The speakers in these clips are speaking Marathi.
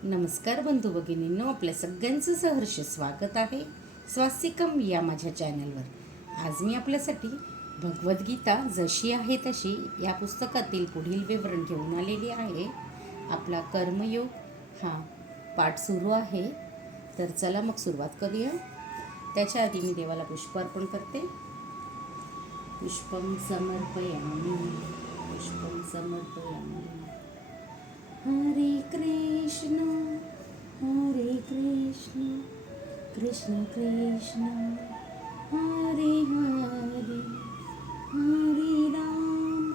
नमस्कार बंधू भगिनींनो, आपल्या सगळ्यांचं सहर्ष स्वागत आहे स्वास्तिकम या माझ्या चॅनलवर. आज मी आपल्यासाठी भगवद्गीता जशी आहे तशी या पुस्तकातील पुढील विवरण घेऊन आलेली आहे. आपला कर्मयोग हा पाठ सुरू आहे. तर चला मग सुरुवात करूया. त्याच्या आधी मी देवाला पुष्पार्पण करते. पुष्पं समर्पयामि, पुष्पं समर्पयामि. हरे कृष्ण कृष्ण कृष्ण हरे हरे, हरे राम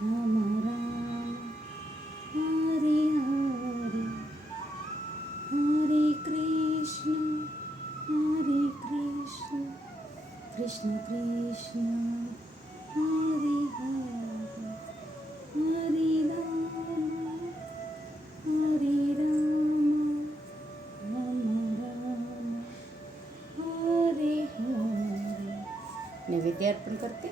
राम राम हरे हरे, हरे कृष्ण कृष्ण कृष्ण हरे हरे, हरे राम राम राम हरे हरे. नैवेद्य अर्पण करते.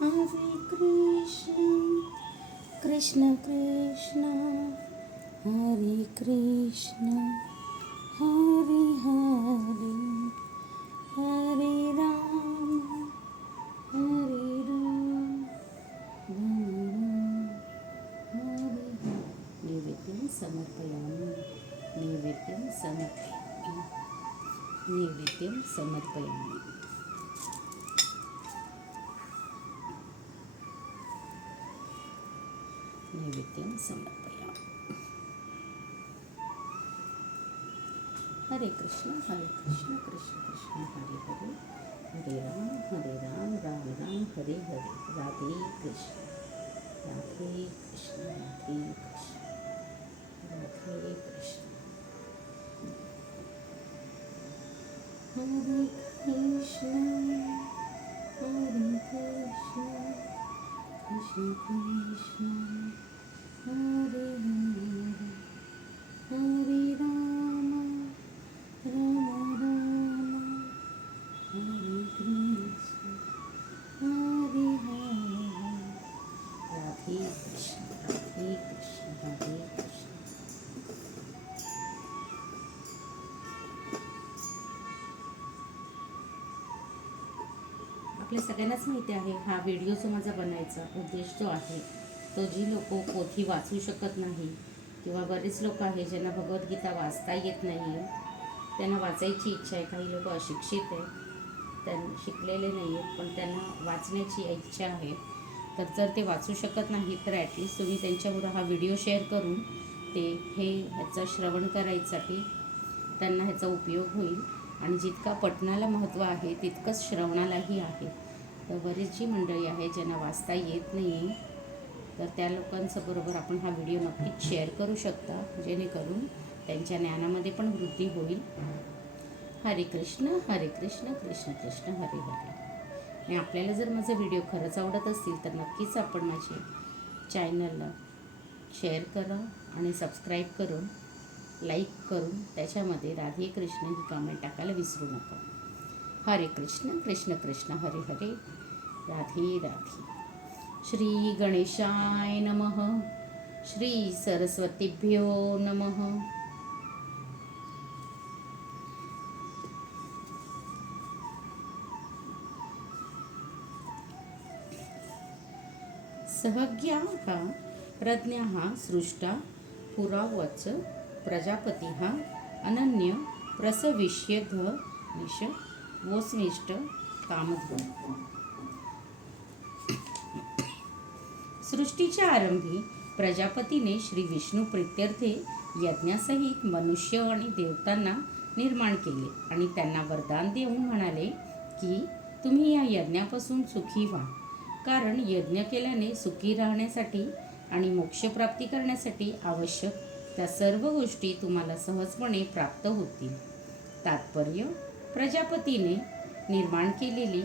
हरे कृष्ण कृष्ण हरे कृष्ण, हरे हरे, हरे राम हरे हरे. नैवेद्यं समर्पयामि, नैवेद्यं समर्पयामि, नैवेद्यं समर्पयामि. नैवेद्यं समर्पयामि. हरे कृष्ण कृष्ण कृष्ण हरे हरे, हरे राम राम राम हरे हरे. राधे कृष्ण राधे कृष्ण राधे कृष्ण राधे कृष्ण. हरे कृष्ण कृष्ण कृष्ण हरे हरे, हरे राम राम हरे कृष्ण, हरे हरे. राधे कृष्ण राधे कृष्ण हरे कृष्ण. आपल्या सगळ्यांनाच माहिती आहे, हा व्हिडिओ जो माझा बनायचा उद्देश जो आहे तो, जी लोक पोथी वाचू शकत नाही किंवा बरेच लोक आहे ज्यांना भगवद्गीता वाचता येत नाही आहे, त्यांना वाचायची इच्छा आहे. काही लोक अशिक्षित आहे, त्यांना शिकलेले नाही आहेत, पण त्यांना वाचण्याची इच्छा आहे. तर जर ते वाचू शकत नाही तर ॲटलिस्ट तुम्ही त्यांच्याबरोबर हा व्हिडिओ शेअर करून ह्याचं श्रवण करायसाठी त्यांना ह्याचा उपयोग होईल. आणि जितका पठणाला महत्त्व आहे तितकंच श्रवणालाही आहे. तर बरीच जी मंडळी आहे ज्यांना वाचता येत नाही, तर त्या लोकांचं बरोबर आपण हा व्हिडिओ नक्कीच शेअर करू शकता, जेणेकरून त्यांच्या ज्ञानामध्ये पण वृद्धी होईल. हरे कृष्ण कृष्ण कृष्ण हरे हरे. आणि आपल्याला जर माझे व्हिडिओ खरंच आवडत असतील तर नक्कीच आपण माझे चॅनलला शेअर करा आणि सबस्क्राईब करून, लाईक करून त्याच्यामध्ये राधे कृष्ण ही कमेंट टाकायला विसरू नका. हरे कृष्ण कृष्ण हरे हरे, राधे राधे. श्री गणेशाय नमः, श्री सरस्वतीभ्यो नमः. सहज्ञा प्रज्ञा सृष्टा पुरावच प्रजापती अनन्य प्रसविष्य निश वोस्निष्ठ कामध्वन. सृष्टीच्या आरंभी प्रजापतीने श्री विष्णू प्रीत्यर्थे यज्ञासहित मनुष्य आणि देवतांना निर्माण केले आणि त्यांना वरदान देऊन म्हणाले की तुम्ही या यज्ञापासून सुखी व्हा, कारण यज्ञ केल्याने सुखी राहण्यासाठी आणि मोक्षप्राप्ती करण्यासाठी आवश्यक त्या सर्व गोष्टी तुम्हाला सहजपणे प्राप्त होतील. तात्पर्य: प्रजापतीने निर्माण केलेली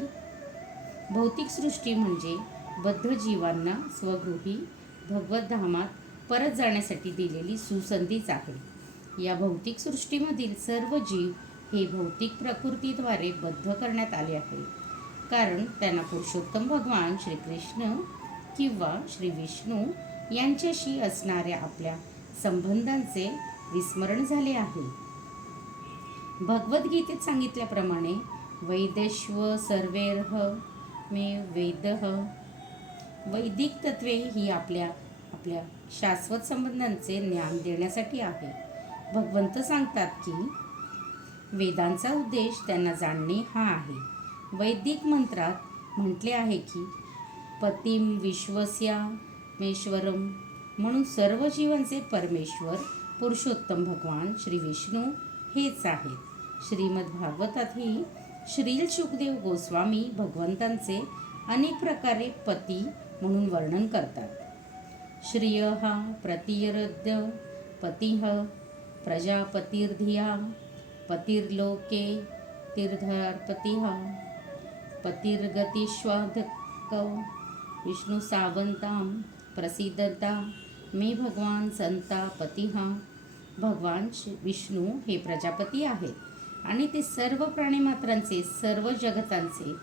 भौतिक सृष्टी म्हणजे बद्ध जीवांना स्वगृही भगवद्धामात परत जाण्यासाठी दिलेली सुसंधीच आहे. या भौतिक सृष्टीमधील सर्व जीव हे भौतिक प्रकृतीद्वारे बद्ध करण्यात आले आहे, कारण त्यांना पुरुषोत्तम भगवान श्रीकृष्ण किंवा श्री विष्णू यांच्याशी असणाऱ्या आपल्या संबंधांचे विस्मरण झाले आहे. भगवद्गीतेत सांगितल्याप्रमाणे वैदेश्व सर्वैर्ह मे वेदः. वैदिक तत्त्वे ही आपल्या शाश्वत संबंधांचे ज्ञान देण्यासाठी आहे. भगवंत सांगतात की वेदांचा उद्देश त्यांना जाणणे हा आहे. वैदिक मंत्रात म्हटले आहे की पतिम विश्वस्यामेश्वरम, म्हणून सर्व जीवांचे परमेश्वर पुरुषोत्तम भगवान श्री विष्णू हेच आहेत. श्रीमद भागवतातही श्रील शुकदेव गोस्वामी भगवंतांचे अनेक प्रकारे पती म्हणून वर्णन करतात. श्रियः प्रतिरद्य पतिः प्रजापतिर्धिया पतिर्लोके तीर्थार्पतिः पतिर्गतिष्वाधकौ विष्णू सावंतां प्रसिद्धता मे भगवान संता पतिः. भगवान विष्णू हे प्रजापती आहेत आणि ते सर्व प्राणीमात्रांचे, सर्व जगतांचे,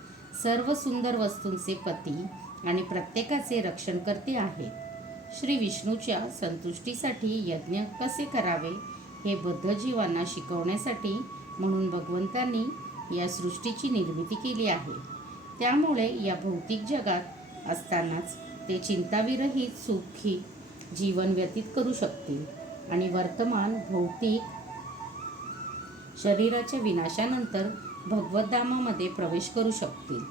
सर्व सुंदर वस्तूंचे पती आणि प्रत्येकाचे रक्षणकर्ते आहेत. श्री विष्णूच्या संतुष्टीसाठी यज्ञ कसे करावे हे बद्ध जीवांना शिकवण्यासाठी म्हणून भगवंतांनी या सृष्टीची निर्मिती केली आहे. त्यामुळे या भौतिक जगात असतानाच ते चिंताविरहित सुखी जीवन व्यतीत करू शकतील आणि वर्तमान भौतिक शरीराच्या विनाशानंतर भगवद्धामामध्ये प्रवेश करू शकतील.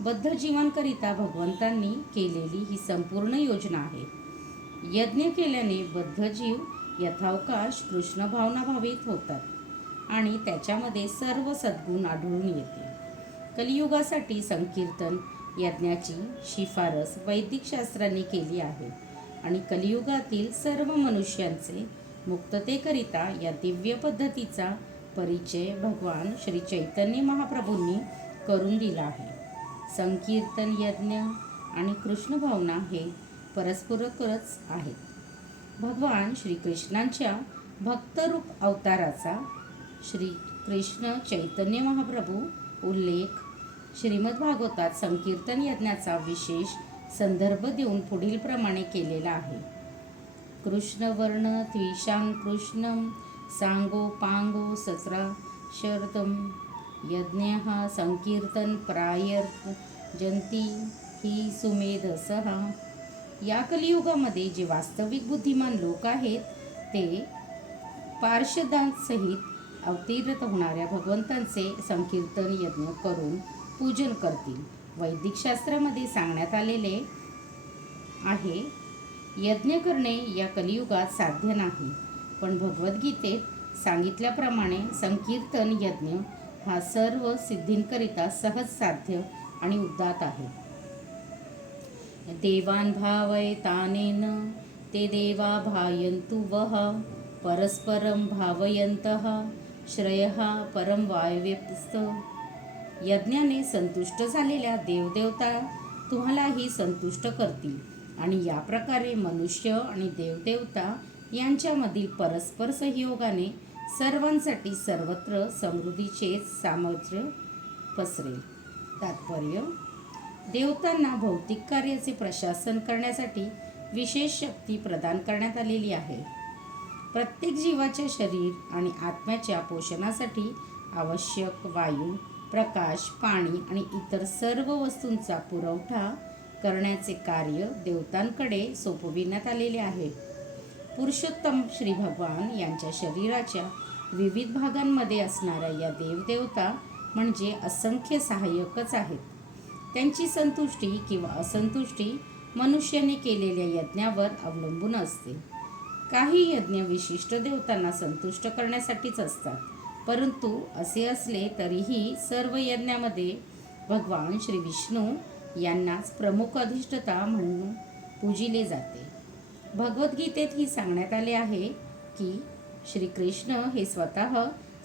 बद्ध जीवांकरिता भगवंतांनी केलेली ही संपूर्ण योजना आहे. यज्ञ केल्याने बद्ध जीव यथावकाश कृष्ण भावनाभावित होतात आणि त्याच्यामध्ये सर्व सद्गुण आढळून येते. कलियुगासाठी संकीर्तन यज्ञाची शिफारस वैदिक शास्त्रांनी केली आहे आणि कलियुगातील सर्व मनुष्यांचे मुक्ततेकरिता या दिव्य पद्धतीचा परिचय भगवान श्री चैतन्य महाप्रभूंनी करून दिला आहे. संकीर्तन यज्ञ आणि कृष्ण भावना हे परस्परच आहेत. भगवान श्रीकृष्णांच्या भक्तरूप अवताराचा श्री कृष्ण चैतन्य महाप्रभू उल्लेख श्रीमद भागवतात संकीर्तन यज्ञाचा विशेष संदर्भ देऊन पुढील प्रमाणे केलेला आहे. कृष्णवर्ण त्विशां कृष्णं सांगो पांगो सत्राशर्तम यज्ञः संकीर्तन प्रायर्जन्ति ही सुमेधसः. या कलियुगामध्ये जे वास्तविक बुद्धिमान लोक आहेत ते पार्षदांसहित अवतीर्णत होणाऱ्या भगवंतांचे संकीर्तन यज्ञ करून पूजन करतील. वैदिक शास्त्रामध्ये सांगण्यात आलेले आहे यज्ञ करणे या कलियुगात साध्य नाही, पण भगवद्गीतेत सांगितल्याप्रमाणे संकीर्तन यज्ञ हा सर्व सिद्धींकरिता सहज साध्य आणि उदात्त आहे. देवान् भावयतानेन ते देवा भायन्तु वः परस्परं भावयन्तः श्रेयः परं वायव्यस्त. यज्ञाने संतुष्ट झालेल्या देवदेवता तुम्हालाही संतुष्ट करतील आणि या प्रकारे मनुष्य आणि देवदेवता यांच्यामधील परस्पर सहयोगाने सर्वांसाठी सर्वत्र समृद्धीचे सामर्थ्य पसरेल. तात्पर्य: देवतांना भौतिक कार्याचे प्रशासन करण्यासाठी विशेष शक्ती प्रदान करण्यात आलेली आहे. प्रत्येक जीवाच्या शरीर आणि आत्म्याच्या पोषणासाठी आवश्यक वायू, प्रकाश, पाणी आणि इतर सर्व वस्तूंचा पुरवठा करण्याचे कार्य देवतांकडे सोपविण्यात आलेले आहे. पुरुषोत्तम श्री भगवान यांच्या शरीराच्या विविध भागांमध्ये असणाऱ्या या देवदेवता म्हणजे असंख्य सहाय्यकच आहेत. त्यांची संतुष्टी किंवा असंतुष्टी मनुष्याने केलेल्या यज्ञावर अवलंबून असते. काही यज्ञ विशिष्ट देवतांना संतुष्ट करण्यासाठीच असतात, परंतु असे असले तरीही सर्व यज्ञामध्ये भगवान श्री विष्णू यांनाच प्रमुख अधिष्ठाता म्हणून पूजिले जाते. भगवद्गीतेतही सांगण्यात आले आहे की श्रीकृष्ण हे स्वतः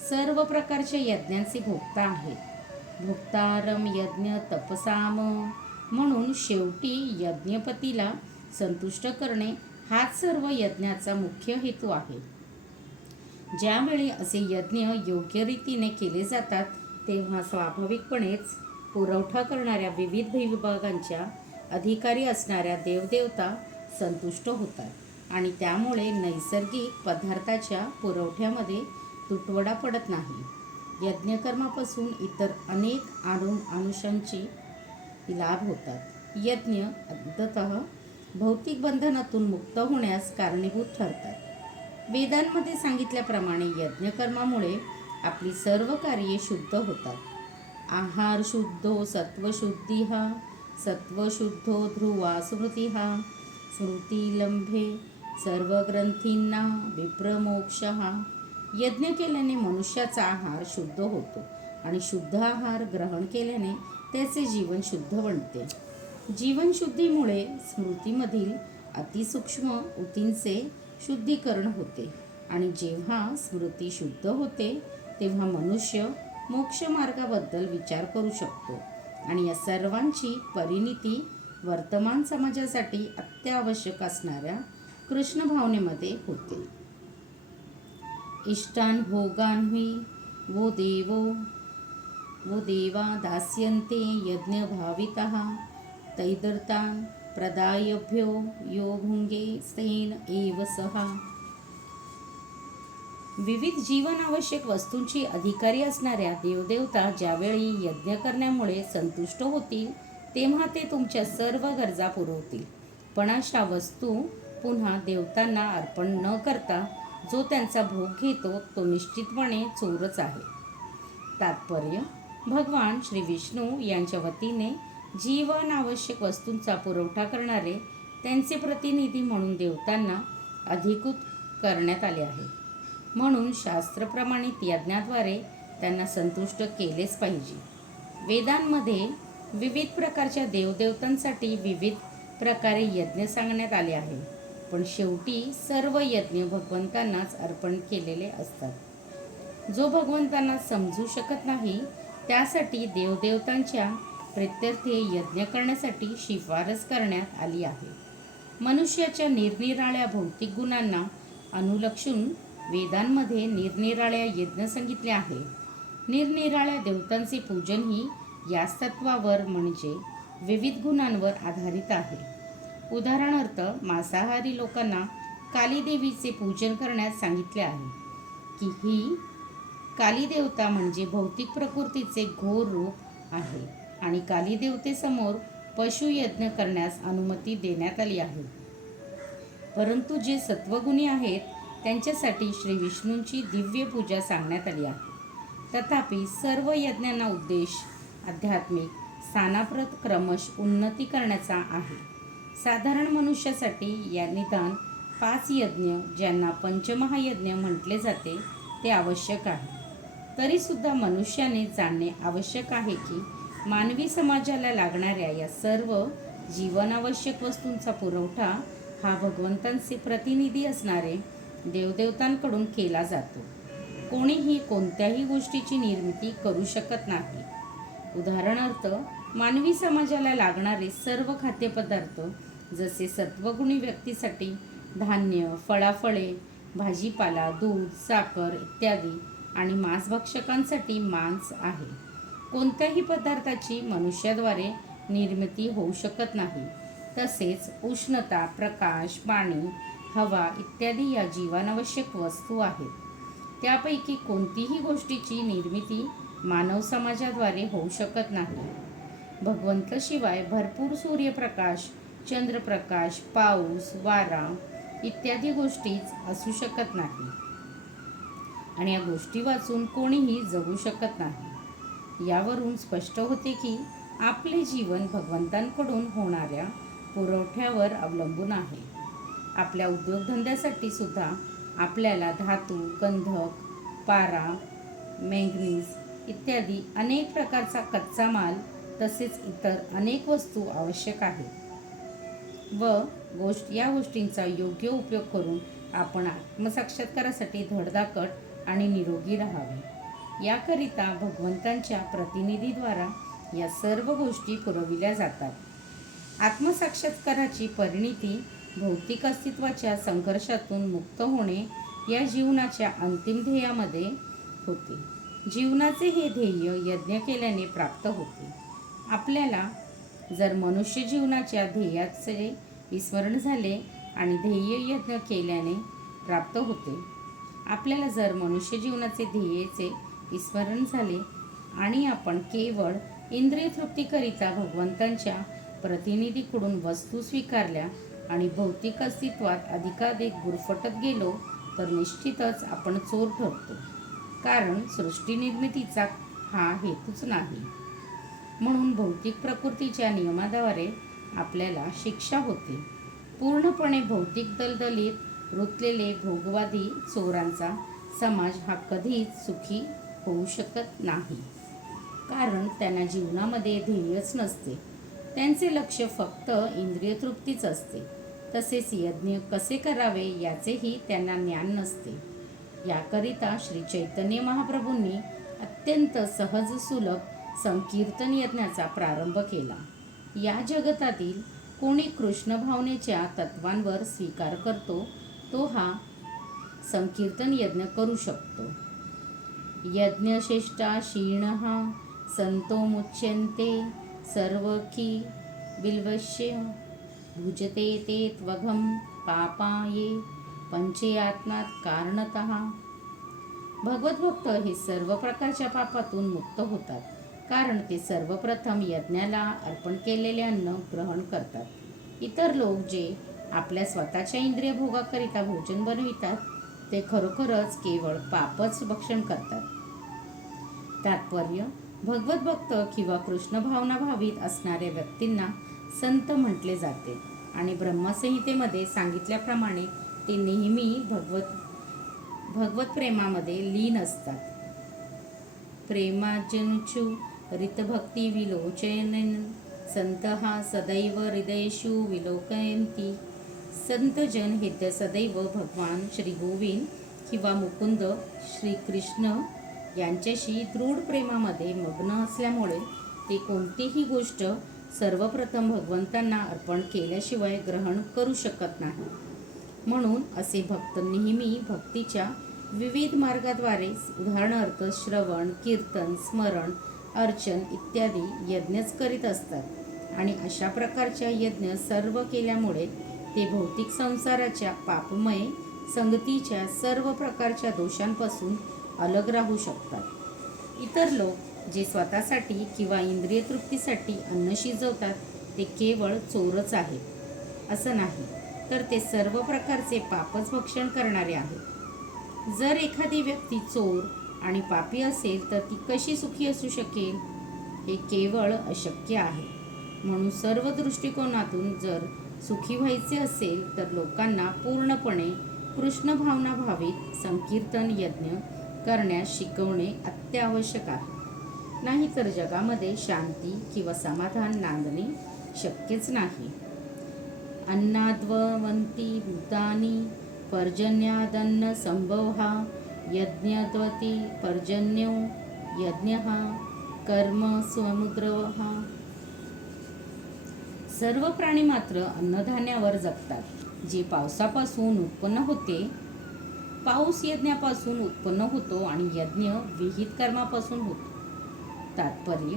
सर्व प्रकारच्या यज्ञांचे भोक्ता आहेत. भोक्तारम यज्ञ तपसाम, म्हणून शेवटी यज्ञपतीला संतुष्ट करणे हाच सर्व यज्ञाचा मुख्य हेतू आहे. ज्यावेळी असे यज्ञ योग्य रीतीने केले जातात तेव्हा स्वाभाविकपणेच पुरवठा करणाऱ्या विविध विभागांच्या अधिकारी असणाऱ्या देवदेवता संतुष्ट होतात आणि त्यामुळे नैसर्गिक पदार्थाच्या पुरवठ्यामध्ये तुटवडा पडत नाही. यज्ञकर्मापासून इतर अनेक अनुषंगांची लाभ होतात. यज्ञ अंततः भौतिक बंधनातून मुक्त होण्यास कारणीभूत ठरतात. वेदांमध्ये सांगितल्याप्रमाणे यज्ञकर्मामुळे आपली सर्व कार्ये शुद्ध होतात. आहार शुद्धो सत्वशुद्धिः सत्वशुद्धो ध्रुवा स्मृतिः स्मृतिलंभे सर्वग्रंथींना विप्रमोक्षः. यज्ञ केल्याने मनुष्याचा आहार शुद्ध होतो आणि शुद्ध आहार ग्रहण केल्याने त्याचे जीवन शुद्ध बनते. जीवनशुद्धीमुळे स्मृतीमधील अतिसूक्ष्म ऊतींचे शुद्धीकरण होते आणि जेव्हा स्मृती शुद्ध होते तेव्हा मनुष्य मोक्षमार्गाबद्दल विचार करू शकतो आणि या सर्वांची परिणिती वर्तमान समाजासाठी अत्यावश्यक असणाऱ्या कृष्ण भावनेमध्ये होते. इष्टान भोगान्हि वो देवा दास्यन्ते यज्ञ भाविताः तैदर्तान प्रदायभ्यो यो भुंगे स्तेन एव सहा. विविध जीवनावश्यक वस्तूंची अधिकारी असणाऱ्या देवदेवता ज्यावेळी यज्ञ करण्यामुळे संतुष्ट होतील तेव्हा ते तुमच्या सर्व गरजा पुरवतील. पण अशा वस्तू पुन्हा देवतांना अर्पण न करता जो त्यांचा भोग घेतो तो निश्चितपणे चोरच आहे. तात्पर्य: भगवान श्री विष्णू यांच्या वतीने जीवन आवश्यक वस्तूंचा पुरवठा करणारे त्यांचे प्रतिनिधी म्हणून देवतांना अधिकृत करण्यात आले आहे. म्हणून शास्त्रप्रमाणित यज्ञाद्वारे त्यांना संतुष्ट केलेच पाहिजे. वेदांमध्ये विविध प्रकारच्या देवदेवतांसाठी विविध प्रकारे यज्ञ सांगण्यात आले आहे. पण शेवटी सर्व यज्ञ भगवंतांनाच अर्पण केलेले असतात. जो भगवंतांना समजू शकत नाही त्यासाठी देवदेवतांच्या प्रित्यर्थे यज्ञ करण्यासाठी शिफारस करण्यात आली आहे. मनुष्याच्या निरनिराळ्या भौतिक गुणांना अनुलक्षून वेदांमध्ये निरनिराळ्या यज्ञ सांगितले आहे. निरनिराळ्या देवतांचे पूजनही याच तत्वावर म्हणजे विविध गुणांवर आधारित आहे. उदाहरणार्थ मांसाहारी लोकांना कालीदेवीचे पूजन करण्यास सांगितले आहे की ही कालीदेवता म्हणजे भौतिक प्रकृतीचे घोर रूप आहे आणि कालीदेवतेसमोर पशुयज्ञ करण्यास अनुमती देण्यात आली आहे. परंतु जे सत्वगुणी आहेत त्यांच्यासाठी श्री विष्णूंची दिव्य पूजा सांगण्यात आली आहे. तथापि सर्व यज्ञांना उद्देश आध्यात्मिक स्थानाप्रत क्रमश उन्नती करण्याचा आहे. साधारण मनुष्यासाठी या निदान 5 यज्ञ ज्यांना पंचमहायज्ञ म्हटले जाते ते आवश्यक आहे. तरीसुद्धा मनुष्याने जाणणे आवश्यक आहे की मानवी समाजाला लागणाऱ्या या सर्व जीवनावश्यक वस्तूंचा पुरवठा हा भगवंतांचे प्रतिनिधी असणारे देवदेवतांकडून केला जातो. कोणीही कोणत्याही गोष्टीची निर्मिती करू शकत नाही. उदाहरणार्थ मानवी समाजाला लागणारे सर्व खाद्यपदार्थ जसे सत्वगुणी व्यक्तीसाठी धान्य, फळाफळे, भाजीपाला, दूध, साखर इत्यादी आणि मांसभक्षकांसाठी मांस आहे. कोणत्याही पदार्थाची मनुष्याद्वारे निर्मिती होऊ शकत नाही. तसेच उष्णता, प्रकाश, पाणी, हवा इत्यादी या जीवनावश्यक वस्तू आहेत. त्यापैकी कोणतीही गोष्टीची निर्मिती मानव समाजाद्वारे होऊ शकत नाही. भगवंताशिवाय भरपूर सूर्यप्रकाश, चंद्रप्रकाश, पाऊस, वारा इत्यादी गोष्टीच असू शकत नाही आणि या गोष्टी वाचून कोणीही जगू शकत नाही. यावरून स्पष्ट होते की आपले जीवन भगवंतांकडून होणाऱ्या पुरवठ्यावर अवलंबून आहे. आपल्या उद्योगधंद्यासाठी सुद्धा आपल्याला धातू, गंधक, पारा, मॅंगनीज इत्यादी अनेक प्रकारचा कच्चा माल तसेच इतर अनेक वस्तू आवश्यक आहेत व या गोष्टींचा योग्य उपयोग करून आपण आत्मसाक्षात्कारासाठी धडधाकट आणि निरोगी राहावे. याकरिता भगवंतांच्या प्रतिनिधीद्वारा या सर्व गोष्टी पुरविल्या जातात. आत्मसाक्षात्काराची परिणिती भौतिक अस्तित्वाच्या संघर्षातून मुक्त होणे या जीवनाच्या अंतिम ध्येयामध्ये होते. जीवनाचे हे ध्येय यज्ञ केल्याने प्राप्त होते. आपल्याला जर मनुष्य जीवनाच्या ध्येयाचे विस्मरण झाले आणि ध्येय यज्ञ केल्याने प्राप्त होते. आपल्याला जर मनुष्य जीवनाचे ध्येयाचे विस्मरण झाले आणि आपण केवळ इंद्रिय तृप्तीकरिता भगवंतांच्या प्रतिनिधीकडून वस्तू स्वीकारल्या आणि भौतिक अस्तित्वात अधिकाधिक गुरफटत गेलो तर निश्चितच आपण चोर ठरतो. कारण सृष्टी निर्मितीचा हा हेतूच नाही. म्हणून भौतिक प्रकृतीच्या नियमाद्वारे आपल्याला शिक्षा होते. पूर्णपणे भौतिक दलदलीत रुतलेले भोगवादी चोरांचा समाज हा कधीच सुखी होऊ शकत नाही. कारण त्यांना जीवनामध्ये ध्येयच नसते. त्यांचे लक्ष फक्त इंद्रिय तृप्तीच असते. तसेच यज्ञ कसे करावे याचेही त्यांना ज्ञान नसते. याकरिता श्री चैतन्य महाप्रभूंनी अत्यंत सहज सुलभ संकीर्तन यज्ञाचा प्रारंभ केला. या जगतातील कोणी कृष्ण भावनेच्या तत्वांवर स्वीकार करतो तो हा संकीर्तन यज्ञ करू शकतो. यज्ञश्रेष्ठा क्षीणः संतो मुच्यन्ते सर्वकी बिल्वस्य भुजते ते त्वघं पापाये पंचेयात्मात कारणतः. भगवत भक्त हे सर्व प्रकारच्या पापातून मुक्त होतात. कारण ते सर्वप्रथम यज्ञाला अर्पण केलेले अन्न ग्रहण करतात. इतर लोक जे आपल्या स्वतःच्या इंद्रिय भोगाकरिता भोजन बनवितात ते खरोखरच केवळ पापच भक्षण करतात. तात्पर्य, भगवत भक्त किंवा कृष्ण भावना भावित असणाऱ्या व्यक्तींना संत म्हटले जाते आणि ब्रह्मसंहितेमध्ये सांगितल्याप्रमाणे ते नेहमी भगवत प्रेमामध्ये लीन असतात. प्रेमाजनुचु रितभक्ती विलोचयन संतः सदैव हृदयेषु विलोकयन्ति. संतजन हे सदैव भगवान श्री गोविंद किंवा मुकुंद श्रीकृष्ण यांच्याशी दृढ प्रेमामध्ये मग्न असल्यामुळे ते कोणतीही गोष्ट सर्वप्रथम भगवंतांना अर्पण केल्याशिवाय ग्रहण करू शकत नाही. म्हणून असे भक्त नेहमी भक्तीच्या विविध मार्गाद्वारे उदाहरणार्थ श्रवण, कीर्तन, स्मरण, अर्चन इत्यादी यज्ञच करीत असतात. आणि अशा प्रकारच्या यज्ञ सर्व केल्यामुळे ते भौतिक संसाराच्या पापमय संगतीच्या सर्व प्रकारच्या दोषांपासून अलग राहू शकतात. इतर लोक जे स्वतःसाठी किंवा इंद्रिय तृप्तीसाठी अन्न शिजवतात ते केवळ चोरच आहेत असं नाही, तर ते सर्व प्रकारचे पापच भक्षण करणारे आहेत. जर एखादी व्यक्ती चोर आणि पापी असेल तर ती कशी सुखी असू शकेल? हे केवळ अशक्य आहे. म्हणून सर्व दृष्टिकोनातून जर सुखी व्हायचे असेल तर लोकांना पूर्णपणे कृष्ण भावना भावित संकीर्तन यज्ञ करण्यास शिकवणे अत्यावश्यक आहे. नाहीतर जगामध्ये शांती किंवा समाधान नांदणे शक्यच नाही. अन्नाद्ववन्ति भूतानि पर्जन्यादन्न संभवः यज्ञद्वति पर्जन्यो यज्ञः कर्म समुद्रवः. सर्व प्राणी मात्र अन्नधान्यावर जगतात, जे पावसापासून उत्पन्न होते. पाऊस यज्ञापासून उत्पन्न होतो आणि यज्ञ विहित कर्मापासून होतो. तात्पर्य,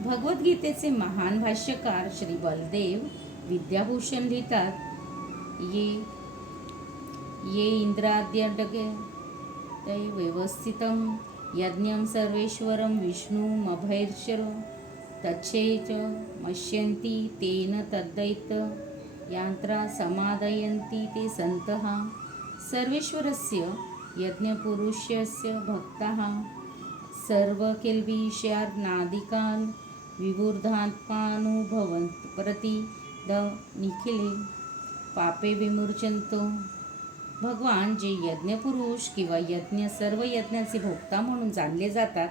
भगवद्गीतेचे महान भाष्यकार श्री बलदेव विद्याभूषण लिहितात, ये इंद्राद्यडगे व्यवस्थितं यज्ञं सर्वेश्वरं विष्णुमभैर्षर तच्छेच मश्यन्ति तेन तद्दैत यांत्रा समादयन्ति ते संतः. सर्वेश्वरस्य यज्ञपुरुषस्य भक्ताः सर्वकिल्बिषयार्नादिकान् विवुर्धात्मानुभवन्ति प्रति द निखिले पापे विमुर्चन्तो. भगवान जे यज्ञपुरुष किंवा यज्ञ सर्व यज्ञाचे भोक्ता म्हणून जाणले जातात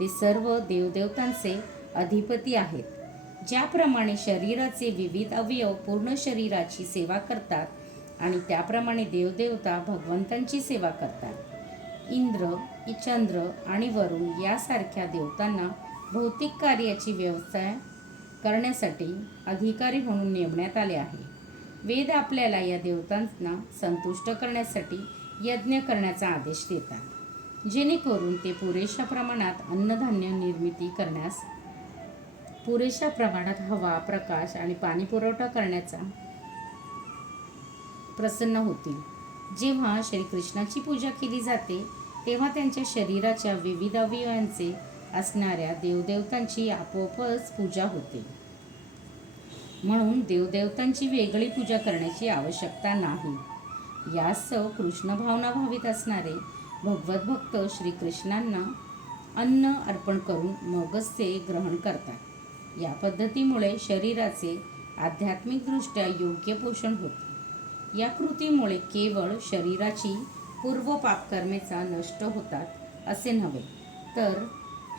ते सर्व देवदेवतांचे अधिपती आहेत. ज्याप्रमाणे शरीराचे विविध अवयव पूर्ण शरीराची सेवा करतात आणि त्याप्रमाणे देवदेवता भगवंतांची सेवा करतात. इंद्र, चंद्र आणि वरुण यासारख्या देवतांना भौतिक कार्याची व्यवस्था करण्यासाठी अधिकारी म्हणून नेमण्यात आले आहे. वेद आपल्याला या देवतांना संतुष्ट करण्यासाठी यज्ञ करण्याचा आदेश देतात, जेणेकरून ते पुरेशा प्रमाणात अन्नधान्य निर्मिती करण्यास, पुरेशा प्रमाणात हवा, प्रकाश आणि पाणी पुरवठा करण्याचा प्रसन्न होतील. जेव्हा श्रीकृष्णाची पूजा केली जाते तेव्हा त्यांच्या शरीराच्या विविध अवयवांचे असणाऱ्या देवदेवतांची आपोआपच पूजा होते. म्हणून देवदेवतांची वेगळी पूजा करण्याची आवश्यकता नाही. यास्तव कृष्ण भावना भावित असणारे भगवत भक्त श्रीकृष्णांना अन्न अर्पण करून मगच ते ग्रहण करतात. या पद्धतीमुळे शरीराचे आध्यात्मिकदृष्ट्या योग्य पोषण होते. या कृतीमुळे केवळ शरीराची पूर्व पापकर्मेचा नष्ट होतात असे नव्हे, तर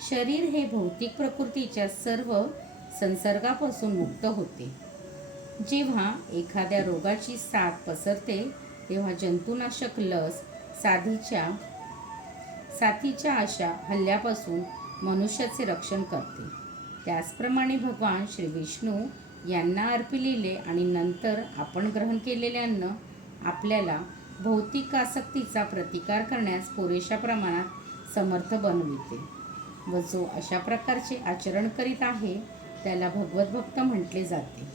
शरीर हे भौतिक प्रकृतीच्या सर्व संसर्गापासून मुक्त होते. जेव्हा एखाद्या रोगाची साथ पसरते तेव्हा जंतुनाशक लस साथीच्या अशा हल्ल्यापासून मनुष्याचे रक्षण करते. त्याचप्रमाणे भगवान श्री विष्णू यांना अर्पिलेले आणि नंतर आपण ग्रहण केलेले अन्न आपल्याला भौतिक आसक्तीचा प्रतिकार करण्यास पुरेशा प्रमाणात समर्थ बनविते व जो अशा प्रकारचे आचरण करीत आहे त्याला भगवत भक्त म्हटले जाते.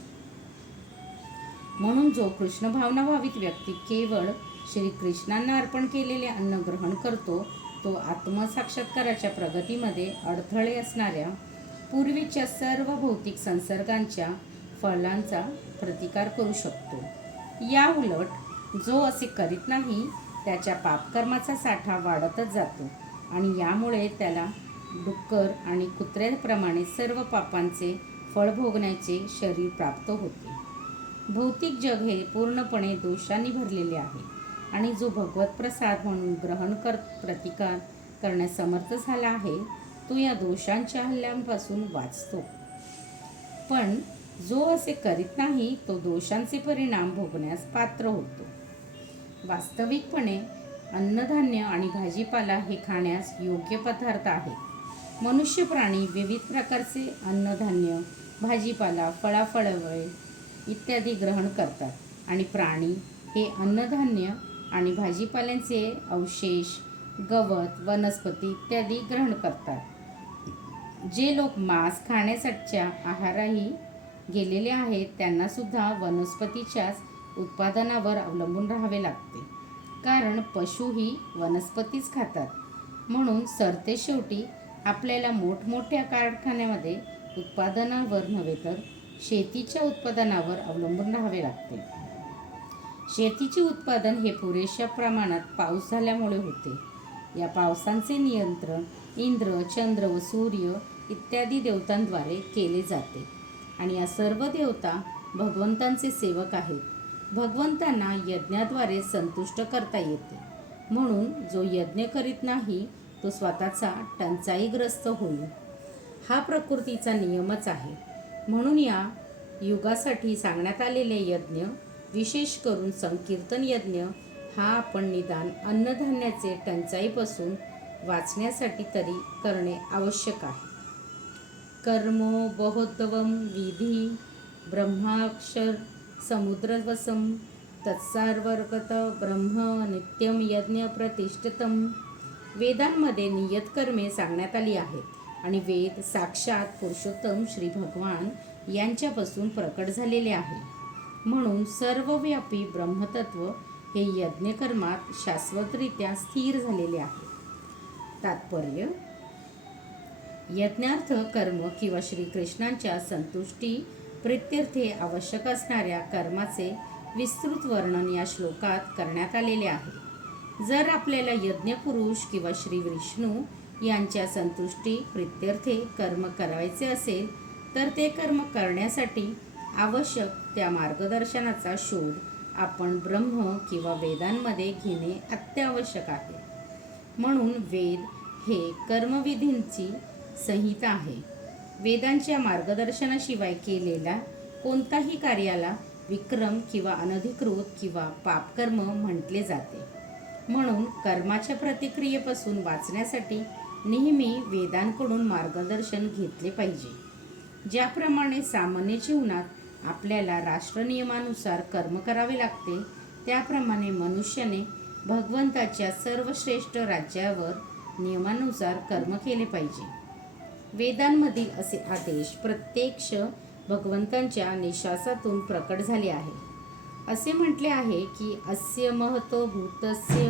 म्हणून जो कृष्ण भावना भावित व्यक्ती केवळ श्रीकृष्णांना अर्पण केलेले अन्न ग्रहण करतो तो आत्मसाक्षात्काराच्या प्रगतीमध्ये अडथळे असणाऱ्या पूर्वीच्या सर्व भौतिक संसर्गांच्या फळांचा प्रतिकार करू शकतो. या उलट जो असे करीत नाही त्याच्या पापकर्माचा साठा वाढतच जातो आणि यामुळे त्याला डुक्कर आणि कुत्र्याप्रमाणे सर्व पापांचे फळ भोगण्याचे शरीर प्राप्त होते. भौतिक जग हे पूर्णपणे दोषांनी भरलेले आहे आणि जो भगवत प्रसाद म्हणून ग्रहण प्रतिकार करण्यास समर्थ झाला आहे तो या दोषांच्या हल्ल्यांपासून वाचतो. पण जो असे करीत नाही तो दोषांचे परिणाम भोगण्यास पात्र होतो. वास्तविकपणे अन्नधान्य आणि भाजीपाला हे खाण्यास योग्य पदार्थ आहेत. मनुष्य प्राणी विविध प्रकारचे अन्नधान्य, भाजीपाला, फळाफळे इत्यादी ग्रहण करतात आणि प्राणी हे अन्नधान्य आणि भाजीपाल्यांचे अवशेष, गवत, वनस्पती इत्यादी ग्रहण करतात. जे लोक मांस खाण्यासाठीच्या आहाराही गेलेले आहेत त्यांना सुद्धा वनस्पतीच्याच उत्पादनावर अवलंबून राहावे लागते, कारण पशुही वनस्पतीच खातात. म्हणून सरतेशेवटी आपल्याला मोठमोठ्या कारखान्यामध्ये उत्पादनावर नव्हे तर शेतीच्या उत्पादनावर अवलंबून राहावे लागते. शेतीचे उत्पादन हे पुरेशा प्रमाणात पाऊस झाल्यामुळे होते. या पावसांचे नियंत्रण इंद्र, चंद्र व सूर्य इत्यादी देवतांद्वारे केले जाते आणि या सर्व देवता भगवंतांचे सेवक आहेत. भगवंतांना यज्ञाद्वारे संतुष्ट करता येते. म्हणून जो यज्ञ करीत नाही तो स्वतःचा टंचाईग्रस्त होईल. हा प्रकृतीचा नियमच आहे. म्हणून या युगासाठी सांगण्यात आलेले यज्ञ, विशेष करून संकीर्तन यज्ञ, हा आपण निदान अन्नधान्याचे टंचाईपासून वाचण्यासाठी तरी करणे आवश्यक आहे. कर्मो बहोत्तवं विधी ब्रह्माक्षर समुद्रवसं तत्सार्वगत ब्रह्म नित्यं यज्ञ प्रतिष्ठितम्. वेदांमध्ये नियतकर्मे सांगण्यात आली आहेत आणि वेद साक्षात पुरुषोत्तम श्री भगवान यांच्यापासून प्रकट झालेले आहे. म्हणून सर्वव्यापी ब्रह्मतत्व हे यज्ञकर्मात शाश्वतरित्या स्थिर झालेले आहे. तात्पर्य: यज्ञार्थ कर्म किंवा श्रीकृष्णांच्या संतुष्टी प्रीत्यर्थे आवश्यक असणाऱ्या कर्माचे विस्तृत वर्णन या श्लोकात करण्यात आलेले आहे. जर आपल्याला यज्ञपुरुष किंवा श्री विष्णू यांच्या संतुष्टी प्रीत्यर्थे कर्म करायचे असेल तर ते कर्म करण्यासाठी आवश्यक त्या मार्गदर्शनाचा शोध आपण ब्रह्म किंवा वेदांमध्ये घेणे अत्यावश्यक आहे. म्हणून वेद हे कर्मविधींची संहिता आहे. वेदांच्या मार्गदर्शनाशिवाय केलेल्या कोणताही कार्याला विक्रम किंवा अनधिकृत किंवा पापकर्म म्हटले जाते. म्हणून कर्माच्या प्रतिक्रियेपासून वाचण्यासाठी नेहमी वेदांकडून मार्गदर्शन घेतले पाहिजे. ज्याप्रमाणे सामान्य जीवनात आपल्याला राष्ट्रनियमानुसार कर्म करावे लागते, त्याप्रमाणे मनुष्याने भगवंताच्या सर्वश्रेष्ठ राज्यावर नियमानुसार कर्म केले पाहिजे. वेदांमधील असे आदेश प्रत्यक्ष भगवंतांच्या निश्वासातून प्रकट झाले आहे. असे म्हटले आहे की अस्य महतो भूतस्य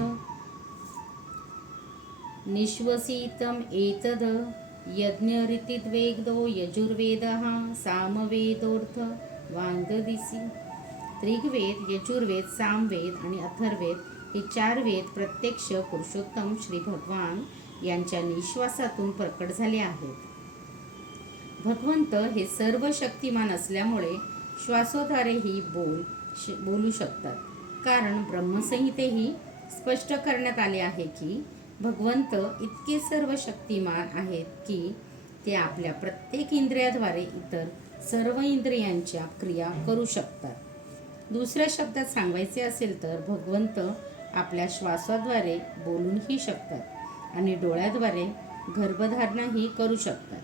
निश्वसितम एतद यज्ञरितिद्वेदो यजुर्वेदः सामवेदोर्थ वाङ्गदिसि. ऋग्वेद, यजुर्वेद, सामवेद आणि अथर्ववेद हे 4 वेद प्रत्यक्ष पुरुषोत्तम श्री भगवान यांच्या निश्वासातून प्रकट झाले आहेत. भगवंत हे सर्व शक्तिमान असल्यामुळे श्वासोद्वारेही बोलू शकतात. कारण ब्रह्मसंहितेही स्पष्ट करण्यात आले आहे की भगवंत इतके सर्व शक्तिमान आहेत की ते आपल्या प्रत्येक इंद्रियाद्वारे इतर सर्व इंद्रियांच्या क्रिया करू शकतात. दुसऱ्या शब्दात सांगायचे असेल तर भगवंत आपल्या श्वासाद्वारे बोलूनही शकतात आणि डोळ्याद्वारे गर्भधारणही करू शकतात.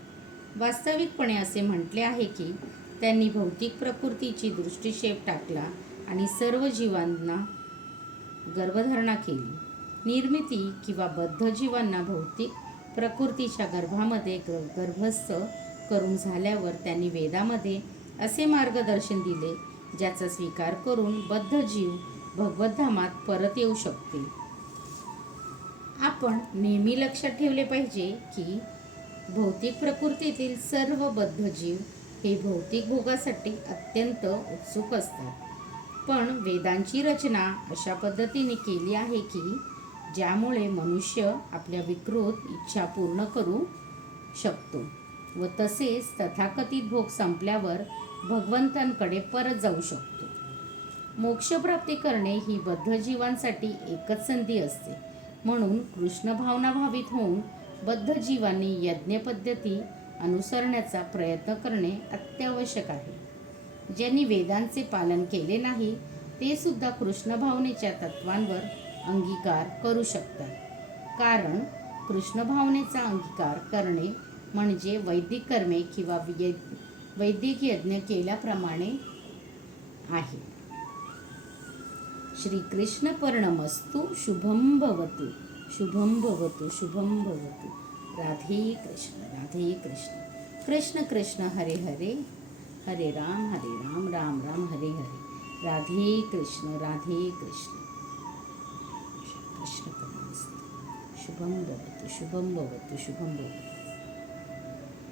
वास्तविकपणे असे म्हटले आहे की त्यांनी भौतिक प्रकृतीची दृष्टिक्षेप टाकला आणि सर्व जीवांना गर्भधारणा केली. निर्मिती किंवा बद्ध जीवांना भौतिक प्रकृतीच्या गर्भामध्ये गर्भस्थ करून झाल्यावर त्यांनी वेदामध्ये असे मार्गदर्शन दिले ज्याचा स्वीकार करून बद्ध जीव भगवद्धामात परत येऊ शकतील. आपण नेहमी लक्षात ठेवले पाहिजे की भौतिक प्रकृतीतील सर्व बद्ध जीव हे भौतिक भोगासाठी अत्यंत उत्सुक असतात. पण वेदांची रचना अशा पद्धतीने केली आहे की ज्यामुळे मनुष्य आपल्या विकृत इच्छा पूर्ण करू शकतो व तसेच तथाकथित भोग संपल्यावर भगवंतांकडे परत जाऊ शकतो. मोक्षप्राप्ती करणे ही बद्ध जीवांसाठी एकच संधी असते. म्हणून कृष्ण भावना भावित होऊन बद्ध जीवांनी यज्ञ पद्धती अनुसरण्याचा प्रयत्न करणे अत्यावश्यक आहे. ज्यांनी वेदांचे पालन केले नाही ते सुद्धा कृष्ण भावनेच्या तत्वांवर अंगीकार करू शकतात. कारण कृष्ण भावनेचा अंगीकार करणे म्हणजे वैदिक कर्मे किंवा वैदिक यज्ञ केल्याप्रमाणे आहे. श्रीकृष्ण पर्णमस्तु. शुभम भवतु, शुभम भवतु, शुभम भवतु. राधे कृष्ण, राधे कृष्ण. कृष्ण कृष्ण हरे हरे, हरे राम, राम राम हरे हरे. राधे कृष्ण, राधे कृष्ण. कृष्ण पर्णमस्तु. शुभम भवतु, शुभम भवतु, शुभम भवतु.